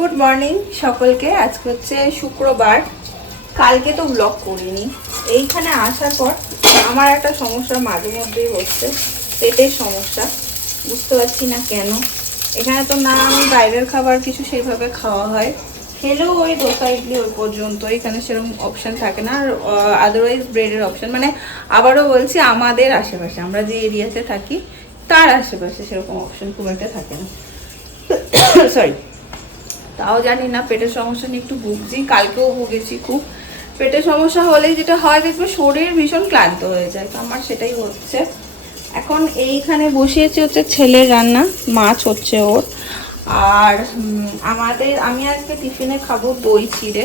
Good morning সকলকে। আজকে হচ্ছে শুক্রবার। কালকে তো ব্লগ করিনি। এইখানে আসার পর আমার একটা সমস্যা মাঝে মধ্যেই হচ্ছে। পেটের সমস্যা। বুঝতে পারছি না কেন। এখানে তো না আমি বাইরের খাবার কিছু সেইভাবে খাওয়া হয়। খেলেও ওই দোসা ইডলি ওই পর্যন্ত। এখানে সেরকম অপশান থাকে না। আর আদারওয়াইজ ব্রেডের অপশান মানে আবারও বলছি, আমাদের আশেপাশে, আমরা যে এরিয়াতে থাকি, তার আশেপাশে সেরকম অপশান খুব একটা থাকে না। সরি তাও জানি না, পেটের সমস্যা নিয়ে একটু ভুগছি, কালকেও ভুগেছি খুব। পেটের সমস্যা হলেই যেটা হয়, দেখবে শরীর ভীষণ ক্লান্ত হয়ে যায়, তো আমার সেটাই হচ্ছে। এখন এইখানে বসিয়েছি হচ্ছে ছেলের রান্না, মাছ হচ্ছে ওর। আর আমাদের, আমি আজকে টিফিনে খাব দই চিড়ে,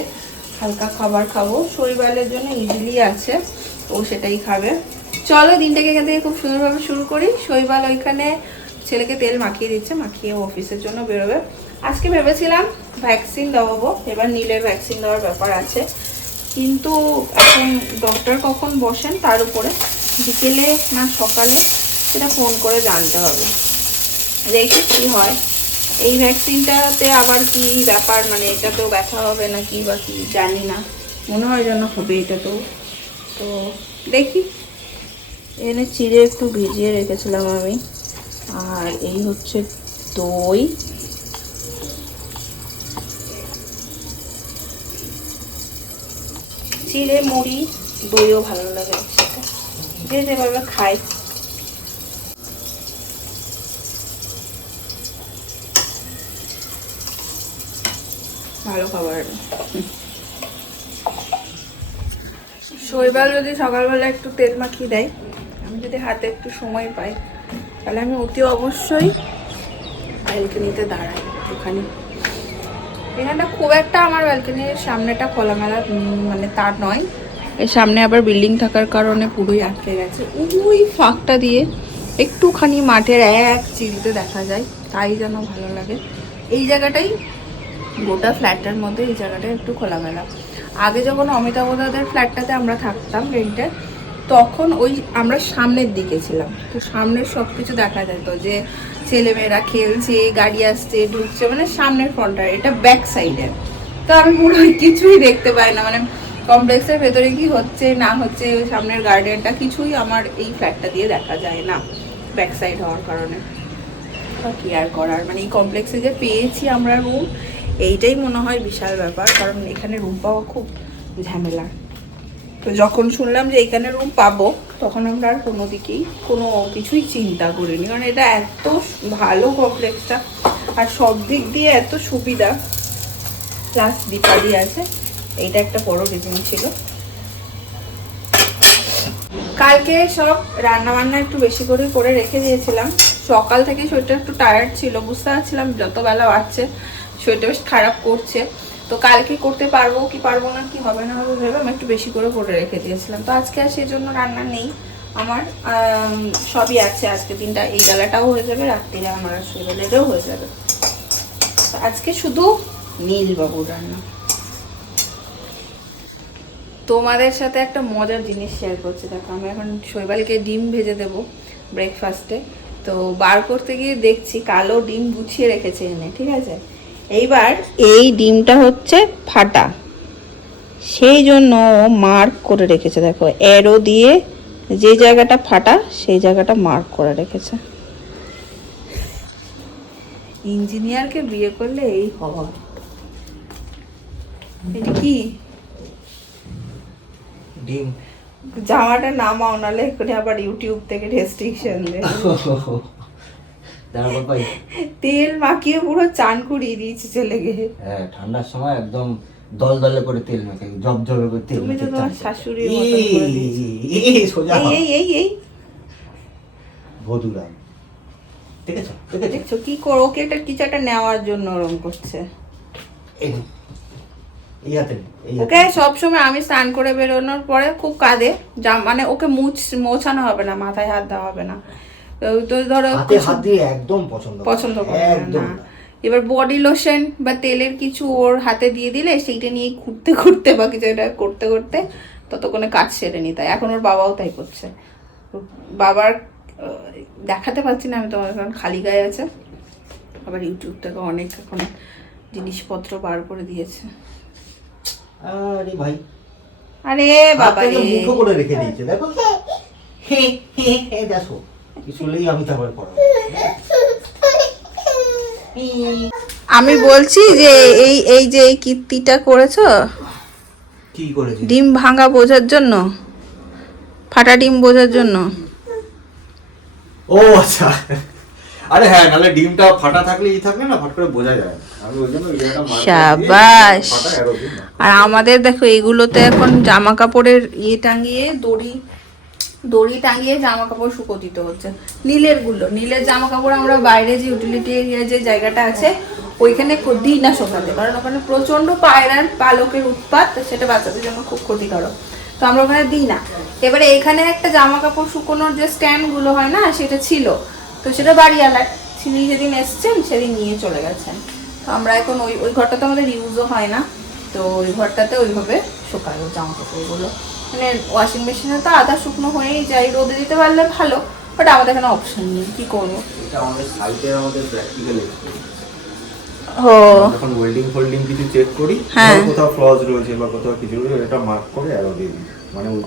হালকা খাবার খাব। শরীরের জন্য ইডলি আছে, ও সেটাই খাবে। চলো, দিনটাকে এখান থেকে খুব সুন্দরভাবে শুরু করি। শৈবাল ওইখানে ছেলেকে তেল মাখিয়ে দিচ্ছে, মাখিয়ে অফিসের জন্য বেরোবে। আজকে ভেবেছিলাম ভ্যাকসিন দেওয়াবো। এবার নীলের ভ্যাকসিন দেওয়ার ব্যাপার আছে। কিন্তু এখন ডক্টর কখন বসেন তার উপরে? বিকেলে না সকালে? সেটা ফোন করে জানতে হবে। দেখি কি হয়। এই ভ্যাকসিনটাতে আবার কি ব্যাপার? মানে এটা তো ব্যথা হবে না কি বা কি জানি না। মনে হয় যেন হবে এটা তো। তো দেখি। এখানে চিড়ে একটু ভিজিয়ে রেখেছিলাম আমি। আর এই হচ্ছে দই। চিড়ে মুড়ি, দইও ভালো লাগে যে যেভাবে খাই ভালো খাবার। শৈবাল যদি সকালবেলা একটু তেল মাখিয়ে দেয়, আমি যদি হাতে একটু সময় পাই, তাহলে আমি অতি অবশ্যই ব্যালকনিতে দাঁড়াই ওখানে। এখানটা খুব একটা আমার ব্যালকনির সামনেটা খোলামেলা মানে তার নয়। এর সামনে আবার বিল্ডিং থাকার কারণে পুরোই আটকে গেছে। ওই ফাঁকটা দিয়ে একটুখানি মাঠের এক চিলতে দেখা যায়, তাই যেন ভালো লাগে। এই জায়গাটাই, গোটা ফ্ল্যাটের মধ্যে এই জায়গাটা একটু খোলামেলা। আগে যখন অমিতাভ দাদের ফ্ল্যাটটাতে আমরা থাকতাম রেন্টে তখন ওই আমরা সামনের দিকে ছিলাম। তো সামনের সব কিছু দেখা যেত যে ছেলেমেয়েরা খেলছে, গাড়ি আসছে, ঢুকছে মানে সামনের ফ্রন্টটা, এটা ব্যাক সাইডে তো আমি পুরো কিছুই দেখতে পাই না মানে কমপ্লেক্সের ভেতরে কি হচ্ছে, না হচ্ছে, সামনের গার্ডেনটা কিছুই আমার এই ফ্ল্যাটটা দিয়ে দেখা যায় না ব্যাক সাইড হওয়ার কারণে। কি আর করার? মানে এই কমপ্লেক্সে যে পেয়েছি আমরা রুম এইটাই মনে হয় বিশাল ব্যাপার, কারণ এখানে রুম পাওয়া খুব ঝামেলা। তো যখন শুনলাম যে এখানে রুম পাবো, তখন আমরা আর কোনো দিকেই কোনো কিছুই চিন্তা করিনি। কারণ এটা এত ভালো কমপ্লেক্সটা আর সব দিক দিয়ে এত সুবিধা। প্লাস দীপালি আছে, এইটা একটা বড় রিজন ছিল। কালকে সব রান্না বান্না একটু বেশি করে করে রেখে দিয়েছিলাম। সকাল থেকে শরীরটা একটু টায়ার্ড ছিল, বুঝতে পারছিলাম যত বেলা বাড়ছে, শরীরটা বেশ খারাপ করছে। তো কালকে করতে পারব কি পারব না, কি হবে না হবে ভেবে আমি একটু বেশি করে করে রেখে দিয়েছিলাম। তো আজকে আর সেই জন্য রান্না নেই। আমার সবই আছে আজকে দিনটা। এই বেলাটাও হয়ে যাবে, রাত্রিরে আমার আর সকালেও হয়ে যাবে। আজকে শুধু নীলবাবুর রান্না। তোমাদের সাথে একটা মজার জিনিস শেয়ার করছি। দেখো, আমি এখন শৈবালকে ডিম ভেজে দেবো ব্রেকফাস্টে তো বার করতে গিয়ে দেখছি কালো ডিম গুছিয়ে রেখেছে এনে, ঠিক আছে? এইবার এই ডিমটা হচ্ছে ফাটা। সেই জন্য মার্ক করে রেখেছে দেখো অ্যারো দিয়ে যে জায়গাটা ফাটা সেই জায়গাটা মার্ক করে রেখেছে। ইঞ্জিনিয়ারকে বিয়ে করলে এই হওয়া। এটা কি? ডিম। জামাটা নামাও নালে এক্ষুনি আবার ইউটিউব থেকে রেস্ট্রিকশন দে তারপর ভাই। তেল মাখিয়ে পুরো চান করিয়ে দিয়েছি ছেলেকে। হ্যাঁ ঠান্ডার সময় একদম দল দলে করে তেল মেখে জব করে তেল তুমি তো তোমার এই, সোজা এই এই এই এই। ভদুরা ঠিক আছে দেখছ কি করো ওকে একটা কিছু একটা নেওয়ার জন্য ওরম করছে। এই ওকে সবসময় আমি স্নান করে বেরোনোর পরে খুব কাঁদে। মানে ওকে মুছ মোছানো হবে না মাথায় হাত দেওয়া হবে না। তো ধরো হাতে হাত দিয়ে একদম পছন্দ পছন্দ করে একদম। এবার বডি লোশন বা তেলের কিছু ওর হাতে দিয়ে দিলে সেইটা নিয়ে ঘুরতে ঘুরতে বা কিছু একটা করতে করতে ততক্ষণে কাজ সেরে নিতে হয় এখন ওর বাবাও তাই করছে। বাবার দেখাতে পারছি না আমি তোমার কারণ খালি গায়ে আছে। আবার ইউটিউব থেকে অনেক এখন জিনিসপত্র বার করে দিয়েছে। আরে ভাই। আরে বাবা রে মুঠো করে রেখে দিয়েছে দেখো। হে হে হে দেখো। কিছুলেই আমি তারপরে পড়াবো আমি বলছি যে এই এই যে এই কীর্তিটা করেছ কি করেছি? ডিম ভাঙা বোঝার জন্য ফাটা ডিম বোঝার জন্য। ও আচ্ছা। আরে হ্যাঁ নাহলে ডিমটা ফাটা থাকলে ই থাকলে না ফট করে বোঝা যায়। আর আমাদের দেখো এগুলোতে এখন জামা কাপড়ের ইয়ে টাঙিয়ে দড়ি দড়ি টাঙিয়ে জামা কাপড় শুকো দিতে হচ্ছে। নীলেরগুলো, নীলের জামা কাপড় আমরা বাইরে যে ইউটিলিটি এরিয়া যে জায়গাটা আছে, ওইখানে দিই না শোকাতে। কারণ ওখানে প্রচণ্ড পায়রার পালকের উৎপাত সেটা বাচ্চাদের জন্য খুব ক্ষতিকারক। তো আমরা ওখানে দিই না। এবারে এখানে একটা জামা কাপড় শুকোনোর যে স্ট্যান্ডগুলো হয় না, সেটা ছিল। তো সেটা বাড়ি আলার তিনি যেদিন এসছেন, সেদিন নিয়ে চলে গেছেন। তো আমরা এখন ওই ওই ঘরটা তো আমাদের ইউজও হয় না। তো ওই ঘরটাতে ওইভাবে শুকাবো জামা কাপড়গুলো মানে ওয়াশিং মেশিনে তো আধা শুকনো হয়েই যায় রোদে দিতে পারলে ভালো বাট আমাদের এখানে অপশন নেই কি করব? এটা আমাদের সাইটে আমাদের প্র্যাকটিক্যাল ও। যখন ওয়েল্ডিং ফোল্ডিং কিছু চেক করি হ্যাঁ। কোথাও ফ্লজ রয়েছে বা কোথাও কিছু রয়েছে এটা মার্ক করে অ্যারো দিয়ে দিই। মানে ওই।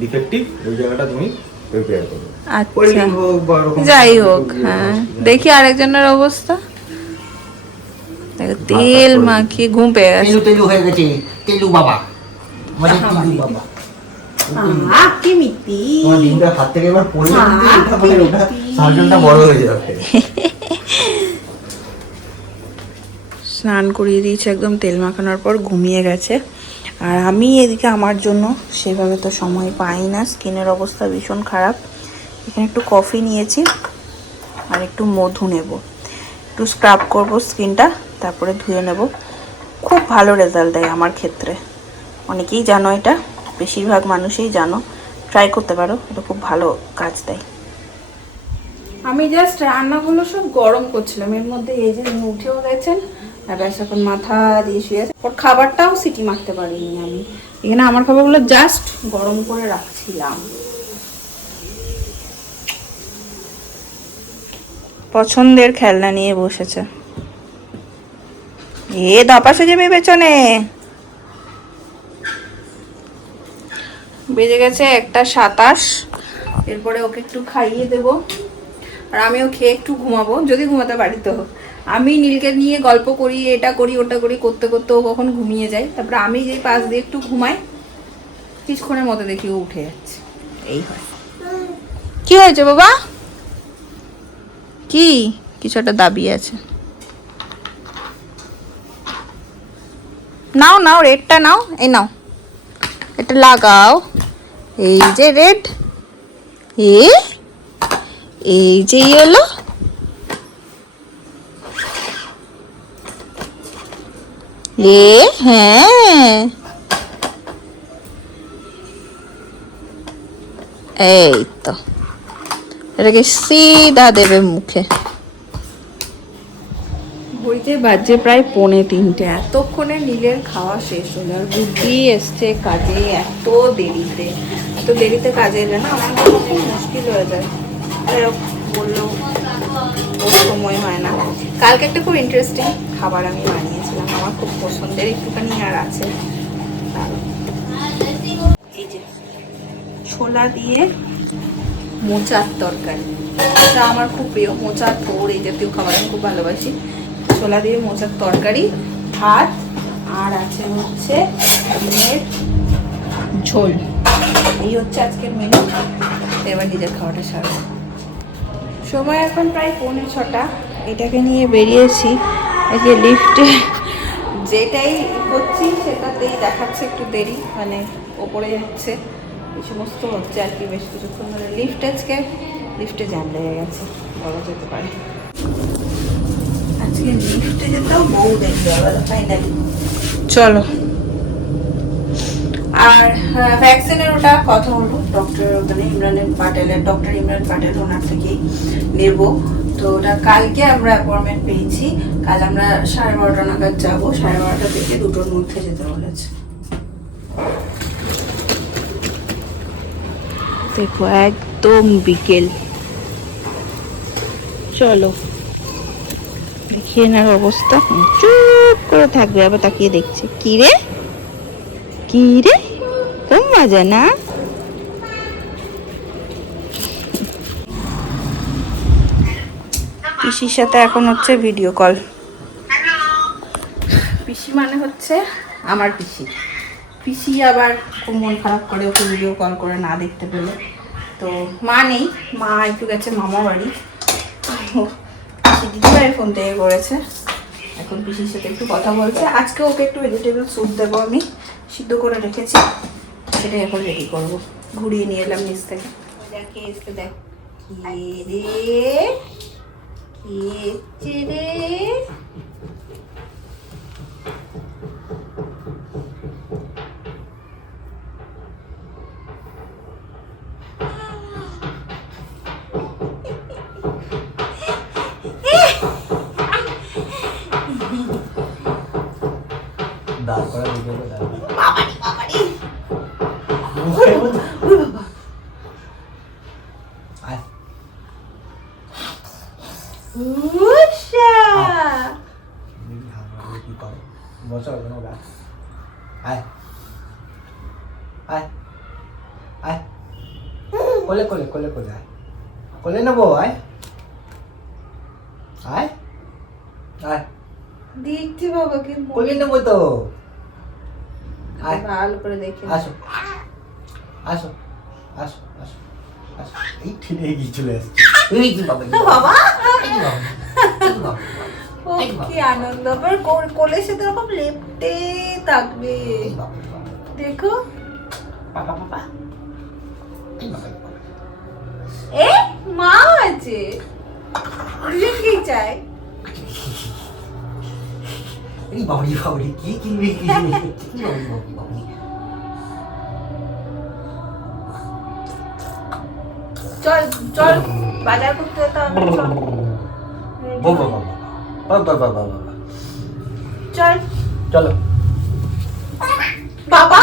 ডিফেক্টিভ ওই জায়গাটা তুমি রিপেয়ার করো। আচ্ছা। যাই হোক হ্যাঁ। দেখি আরেকজনের অবস্থা। তেল মাখিয়ে ঘুম পেয়ে গেছে। তেলু তেলু হয়ে গেছে তেলু বাবা। আমাদের তেলু বাবা। কি মিষ্টি তোমার ডিমটা হাত থেকে এবার পড়ে হ্যাঁ, যাবে মানে ওটা সার্জনটা বড় হয়ে যাবে। স্নান করিয়ে দিয়েছে একদম তেল মাখানোর পর ঘুমিয়ে গেছে। আর আমি এদিকে আমার জন্য সেভাবে তো সময় পাই না স্কিনের অবস্থা ভীষণ খারাপ। এখানে একটু কফি নিয়েছি আর একটু মধু নেব। একটু স্ক্রাব করব স্কিনটা তারপরে ধুয়ে নেব। খুব ভালো রেজাল্ট দেয় আমার ক্ষেত্রে। অনেকেই জানো এটা বেশিরভাগ মানুষই জানো। ট্রাই করতে পারো এটা খুব ভালো কাজ দেয় আমি জাস্ট রান্নাগুলো সব গরম করছিলাম এর মধ্যে এই যে উঠেও গেছেন আর ব্যাস এখন মাথা দিয়ে শুয়ে আছে। ওর খাবারটাও সিটি মারতে পারিনি আমি। এখানে আমার খাবারগুলো জাস্ট গরম করে রাখছিলাম। পছন্দের খেলনা নিয়ে বসেছে। এ দাপাসে যাবে পেছনে। বেজে গেছে একটা সাতাশ। এরপরে ওকে একটু খাইয়ে দেবো। আর আমিও খেয়ে একটু ঘুমাবো, যদি ঘুমাতে পারি তো। আমি নীলকে নিয়ে গল্প করি, এটা করি, ওটা করি, করতে করতে ও কখন ঘুমিয়ে যায়। তারপরে আমি যেই পাশ দিয়ে একটু ঘুমাই কিছুক্ষণের মধ্যে দেখি ও উঠে যাচ্ছে। এই হয়। কি হয়েছে বাবা? কি? কিছু একটা দাবি আছে। নাও নাও, রেডটা নাও, এই নাও। এটা লাগাও। এই যে রেড এ এই যে ইয়েলো এ হ্যাঁ। এই তো। এটাকে সিধা দেবে মুখে। ঘড়িতে বাজে প্রায় পৌনে তিনটে। এতক্ষণে নীলের খাওয়া শেষ হলো আর বুদ্ধি এসছে কাজে এত দেরিতে। এত দেরিতে কাজে এলে না আমার খুব মুশকিল হয়ে যায়। এরকম বললেও ওর সময় হয় না। কালকে একটা খুব ইন্টারেস্টিং খাবার আমি বানিয়েছিলাম। আমার খুব পছন্দের একটুখানি আর আছে। এই যে, ছোলা দিয়ে মোচার তরকারি। আমার খুব প্রিয় মোচার থোর এই জাতীয় খাবার আমি খুব ভালোবাসি। ছোলা দিয়ে মোচার তরকারি, ভাত, আর আছে হচ্ছে ডিমের ঝোল। এই হচ্ছে আজকের মেনু এবার নিজের খাওয়াটা সারবো। সময় এখন প্রায় পৌনে ছটা। এটাকে নিয়ে বেরিয়েছি। এই যে লিফটে যেটাই করছি সেটাতেই দেখাচ্ছে একটু দেরি মানে ওপরে যাচ্ছে। এই সমস্ত হচ্ছে আর কি, বেশ কিছুক্ষণ ধরে। লিফট আজকে লিফটে জ্যাম লেগে গেছে। বলা যেতে পারে আজকে লিফটে যেতেও বউ দেখবে আবার ফাইনালি চলো। আর ভ্যাকসিনের ওটা কথা হলো ডক্টর ওখানে ইমরান পাটেলের ডক্টর ইমরান পাটেল ওনার থেকেই নেব। তো ওটা কালকে আমরা অ্যাপয়েন্টমেন্ট পেয়েছি। কাল আমরা সাড়ে বারোটা নাগাদ যাব। সাড়ে বারোটা থেকে দুটোর মধ্যে যেতে বলেছে। দেখো একদম বিকেল। চলো। নেওয়ার অবস্থা। চুপ করে থাকবে, আবার তাকিয়ে দেখছে। কি রে? কি রে? খুব মজা না? পিসির সাথে এখন হচ্ছে ভিডিও কল পিসি মানে হচ্ছে আমার পিসি। পিসি আবার খুব মন খারাপ করে, ওকে ভিডিও কল করে না দেখতে পেলে। তো মা নেই, মা একটু গেছে মামা বাড়ি। দিদিভাইয়ের ফোন থেকে করেছে। এখন পিসির সাথে একটু কথা বলছে। আজকে ওকে একটু ভেজিটেবল স্যুপ দেবো আমি। সিদ্ধ করে রেখেছি। সেটাই এখন রেডি করব। ঘুরিয়ে নিয়ে এলাম নিচ থেকে। দেখে দেখ। রে? রে? আয় উষা কি করে বসো ওখানে ওরা আয় আয় আয় কোলে কোলে কোলে কোলে আয় কোলে নেব আয় আয় আয় দেখছি বাবা কি কোলে নেব তো আয় ভালো করে দেখে আসো আসো আসো ফিরে এগিয়ে চলে আসছে। বাবা কি আনন্দ আবার কোলে সে এরকম লেপটে থাকবে। দেখো। এ মা আছে। কি চাই বাবরি বাবরি কি কিনবে কি বাবরি বাবরি বাবরি চল চল বাজার করতে যেতে হবে চল। বাবা বাবা বাবা বাবা বাবা চল। চলো। বাবা!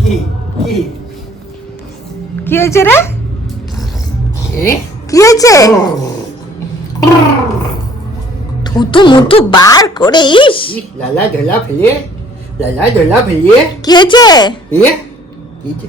কি কি? কি হয়েছে রে? এ কি হয়েছে? থুতু মুতু বার করে ইস লালা ঢোলা ফেলে লালা ঢোলা ফেলে কি হয়েছে? কি যে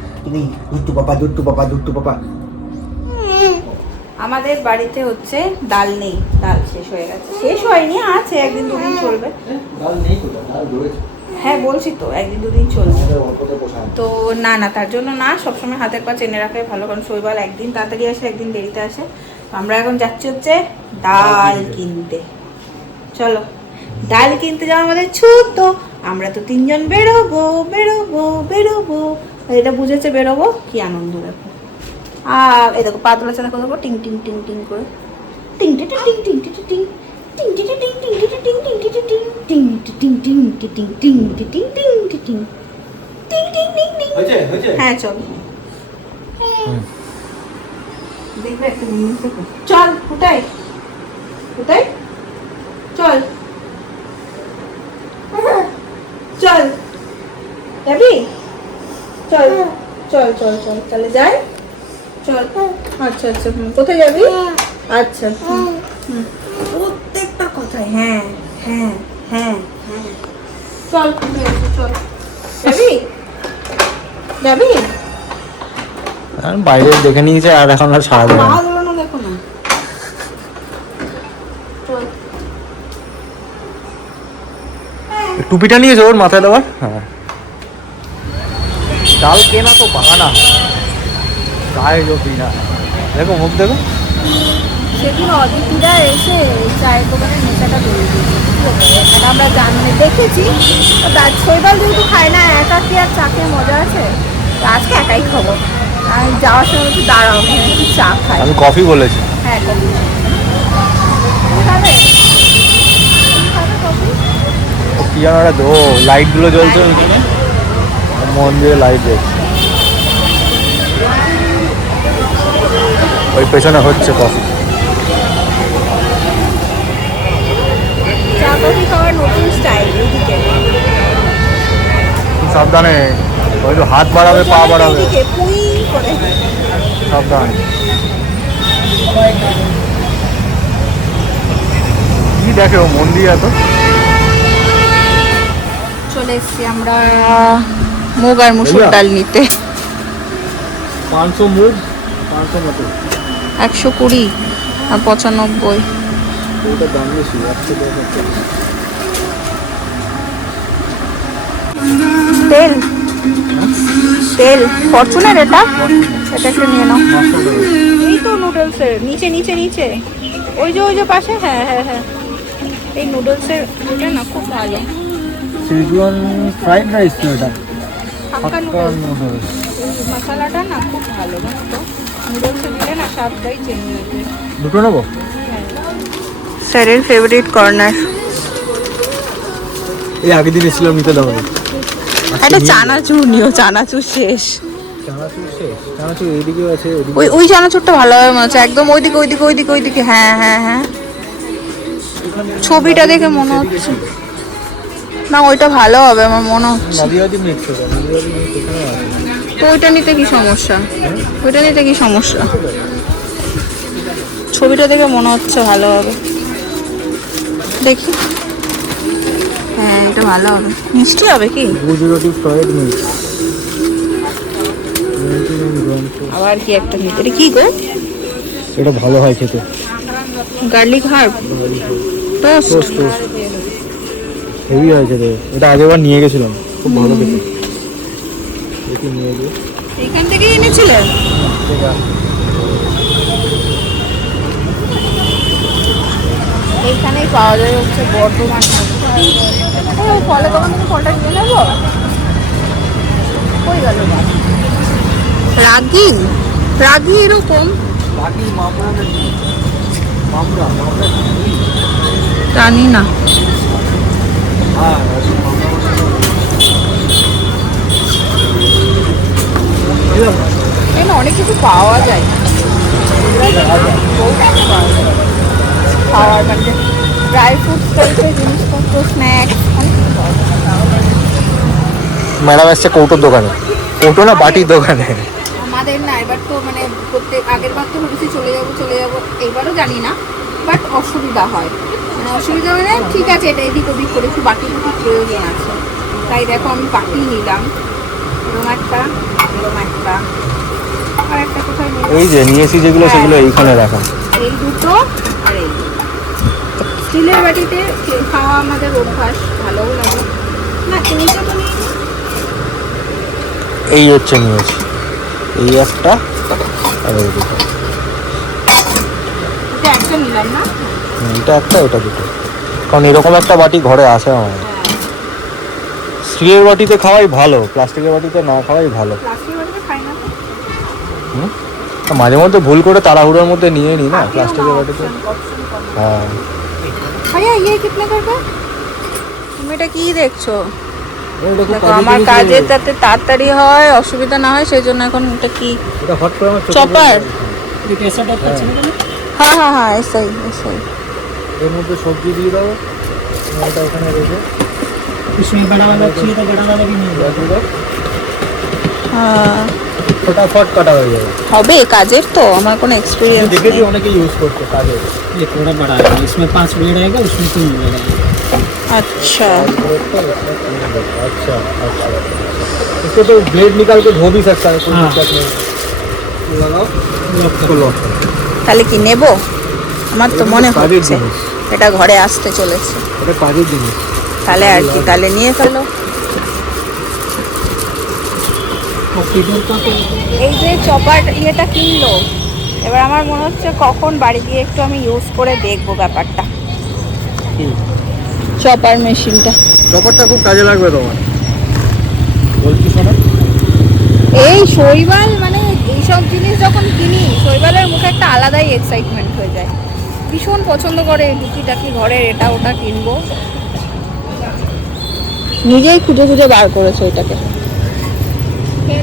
দুট্টু দুট্টু বাবা দুট্টু বাবা আমাদের বাড়িতে হচ্ছে ডাল নেই ডাল শেষ হয়ে গেছে। শেষ হয়নি আছে একদিন দুদিন চলবে। ডাল নেই তো ডাল রয়েছে। হ্যাঁ বলছি তো একদিন দুদিন চলবে। তো না না তার জন্য না সবসময় হাতের পা চেনে রাখাই ভালো কারণ শৈবাল একদিন তাড়াতাড়ি আসে একদিন দেরিতে আসে। আমরা এখন যাচ্ছি হচ্ছে ডাল কিনতে। চলো ডাল কিনতে যাওয়া আমাদের ছুট আমরা তো তিনজন বেরোবো বেরোবো বেরোবো। এটা বুঝেছে বেরোবো কি আনন্দ দেখো আর এই দেখো পাতলা চা দেখো দেখো টিং টিং টিং টিং করে টিং টিং টিং টিং টিং টিং হ্যাঁ চল দেখবে একটা জিনিস চল কোথায় কোথায় চল চল চল তাহলে যাই? চল। আচ্ছা আচ্ছা হুম কোথায় যাবি? আচ্ছা হুম হুম। প্রত্যেকটা কথায় হ্যাঁ হ্যাঁ হ্যাঁ হ্যাঁ। চল তুমি চল। যাবি? যাবি? বাইরে দেখে নিয়েছে আর এখন আর দেবে পা দেখো না। টুপিটা নিয়েছে ওর মাথায় দেওয়ার? হ্যাঁ। ডাল কেনা তো বাহানা। গায়ে জমি না। দেখো মুখ দেখো। সেদিন অদিতিরা এসে চায়ের দোকানের নেশাটা ধরে দিয়েছে। আমরা জানি দেখেছি। তো দাঁত শৈবাল যেহেতু খায় না একা কি আর চাকে মজা আছে? তো আজকে একাই খাব। আর যাওয়ার সময় একটু দাঁড়াও এখানে একটু চা খাই। আমি কফি বলেছি। হ্যাঁ কফি। লাইটগুলো জ্বলছে ওইখানে। মন্দিরে লাইট জ্বলছে ওই পেছনে হচ্ছে কফি সাবধানে ওই তো হাত বাড়াবে পা বাড়াবে। সাবধান। কি দেখে ও মন্দির এত? চলে এসছি আমরা মুগ আর মুসুর ডাল নিতে। পাঁচশো মুখ পাঁচশো মতো। একশো কুড়ি আর পঁচানব্বই। ওইটার দাম বেশি একশো দশ তেল তেল ফরচুনের এটা এটা একটু নিয়ে নাও। এই তো নুডলসের নিচে নিচে নিচে। ওই যে ওই যে পাশে? হ্যাঁ হ্যাঁ হ্যাঁ। এই নুডলসের এটা না খুব ভালো। সিজুয়ান ফ্রাইড রাইস তো এটা। হাক্কা হাক্কা নুডলস নুডলস মশলাটা না খুব ভালো তো? নুডলসে দিলে না স্বাদটাই চেঞ্জ হয়ে যায়। দুটো নেব? স্যারের ফেভারিট কর্নার এই আগের দিন এসেছিলাম নিতে দাও একটা চানাচুর নিও চানাচুর শেষ। চানাচুর শেষ? চানাচুর এইদিকেও আছে ওইদিকে ওই ওই চানাচুরটা ভালো হবে মনে হচ্ছে। একদম ওইদিকে ওইদিকে ওইদিকে ওইদিকে। হ্যাঁ হ্যাঁ হ্যাঁ। ছবিটা দেখে মনে হচ্ছে। না ওইটা ভালো হবে আমার মনে হচ্ছে। ওইটা নিতে কি সমস্যা? ওইটা নিতে কি সমস্যা? ছবিটা দেখে মনে হচ্ছে ভালো হবে। দেখি। হ্যাঁ এটা ভালো হবে। মিষ্টি হবে কি? গুজরাটি ফ্রাইড মিক্স আবার কি একটা নিতে এটা কি গো? এটা ভালো হয় খেতে। গার্লিক হার্ব টোস্ট হেভি হয় খেতে এটা আগেবার নিয়ে গেছিলাম। খুব ভালো খেতে দেখি নিয়ে গিয়ে। এখান থেকেই এনেছিলেন এইখানেই পাওয়া যায় হচ্ছে বর্ধমান। ও, ফলের দোকান থেকে ফলটা নিয়ে নেব? কই গেল? রাগি রাগি এরকম? বাকি মামরা মামরা মামরা জানি না। হ্যাঁ এখানে অনেক কিছু পাওয়া যায়। খাওয়ার মানে ড্রাই ফ্রুটস টাইপের জিনিসপত্র স্ন্যাক্স অনেক কিছু পাওয়া যায়। ম্যাডাম এসছে কৌটোর দোকানে। কৌটো না বাটির দোকানে? আমাদের না এবার তো মানে প্রত্যেক আগের বার তো ভেবেছি চলে যাব চলে যাব এবারও জানি না বাট অসুবিধা হয়। অসুবিধা মানে ঠিক আছে এটা এদিক ওদিক করে একটু বাকি বুকি প্রয়োজন আছে। তাই দেখো আমি বাকি নিলাম। এরম একটা এরম একটা আর একটা কোথায় এই যে নিয়েছি যেগুলো সেগুলো এইখানে রাখা। এই দুটো আর এই। স্টিলের বাটিতে খাওয়া আমাদের অভ্যাস ভালোও লাগে। না চিনিটা তো এই হচ্ছে নিয়েছি এই একটা আর এই দুটো। এটা একটা নিলাম না? এটা একটা এটা দুটো। কারণ এরকম একটা বাটি ঘরে আসে আমার। স্টিলের বাটিতে খাওয়াই ভালো প্লাস্টিকের বাটিতে না খাওয়াই ভালো। না? মাঝে মধ্যে ভুল করে তাড়াহুড়োর মধ্যে নিয়ে নিই না প্লাস্টিকের বাটিতে। হ্যাঁ। ইয়ে তুমি এটা কি দেখছ? আমার কাজের যাতে তাড়াতাড়ি হয় অসুবিধা না হয় সেই জন্য এখন এটা কি? এটা হট করে আমার চোখে চপার হ্যাঁ। হ্যাঁ হ্যাঁ হ্যাঁ এসাই এসাই এর মধ্যে সবজি দিয়ে দাও এটা ওখানে রেখে उसमें बड़ा वाला चाहिए तो बड़ा वाला भी मिल দিয়ে দাও। হ্যাঁ ফটাফট কাটা হয়ে যাবে হবে কাজের তো আমার কোনো এক্সপিরিয়েন্স দেখেছি অনেকে ইউজ করছে কাজে ये थोड़ा बड़ा है इसमें पाँच ब्लेड आएगा उसमें तीन ब्लेड आएगा আচ্ছা अच्छा अच्छा इसको तो ब्लेड निकाल के धो भी सकता है कोई हाँ। दिक्कत नहीं लगाओ लॉक इसको लॉक তাহলে কি নেব আমার তো মনে হচ্ছে। এটা ঘরে আসতে চলেছে। তাহলে আর কি তাহলে নিয়ে ফেলো। এই যে চপার ইয়েটা কিনলো এবার আমার মনে হচ্ছে কখন বাড়ি গিয়ে একটু আমি ইউজ করে দেখব ব্যাপারটা। চপার মেশিনটা। চপারটা খুব কাজে লাগবে তোমার। বলছি শোনা। এই শৈবাল মানে এইসব জিনিস যখন কিনি শৈবালের মুখে একটা আলাদাই এক্সাইটমেন্ট হয়ে যায়। ভীষণ পছন্দ করে টুকিটাকি ঘরের এটা ওটা কিনবো। নিজেই খুঁজে খুঁজে বার করেছে এটাকে।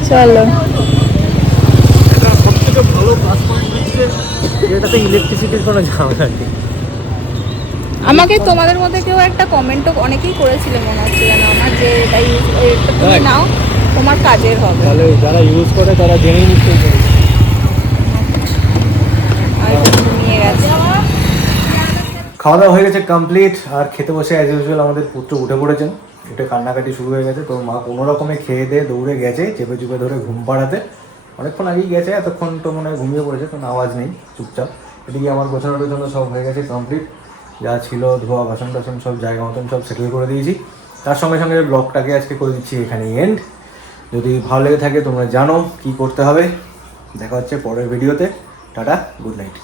চলো। ইলেকট্রিসিটির কোনো ঝামেলা নেই। আমাকে তোমাদের মধ্যে কেউ একটা কমেন্টও অনেকেই করেছিলে মনে হচ্ছে যেন আমার যে এটা ইউজ তুমি নাও তোমার কাজের হবে। তাহলে যারা ইউজ করে তারা জেনেই নিচ্ছে আর এটা তুমি নিয়ে গেছে খাওয়া দাওয়া হয়ে গেছে কমপ্লিট আর খেতে বসে অ্যাজ ইউজুয়াল আমাদের পুত্র উঠে পড়েছেন। উঠে কান্নাকাটি শুরু হয়ে গেছে, তো মা কোনো রকমে খেয়ে দিয়ে দৌড়ে গেছে, চেপে চুপে ধরে ঘুম পাড়াতে। অনেকক্ষণ আগেই গেছে, এতক্ষণ তো মনে হয় ঘুমিয়ে পড়েছে, কোনো আওয়াজ নেই, চুপচাপ। এদিকে আমার গোছানো টোছানো সব হয়ে গেছে কমপ্লিট যা ছিল, ধোয়া, বাসন টাসন সব জায়গা মতন সব সেটেল করে দিয়েছি। তার সঙ্গে সঙ্গে ব্লগটাকে আজকে করে দিচ্ছি এখানে এন্ড যদি ভালো লেগে থাকে তোমরা জানো কি করতে হবে। দেখা হচ্ছে পরের ভিডিওতে টাটা গুড নাইট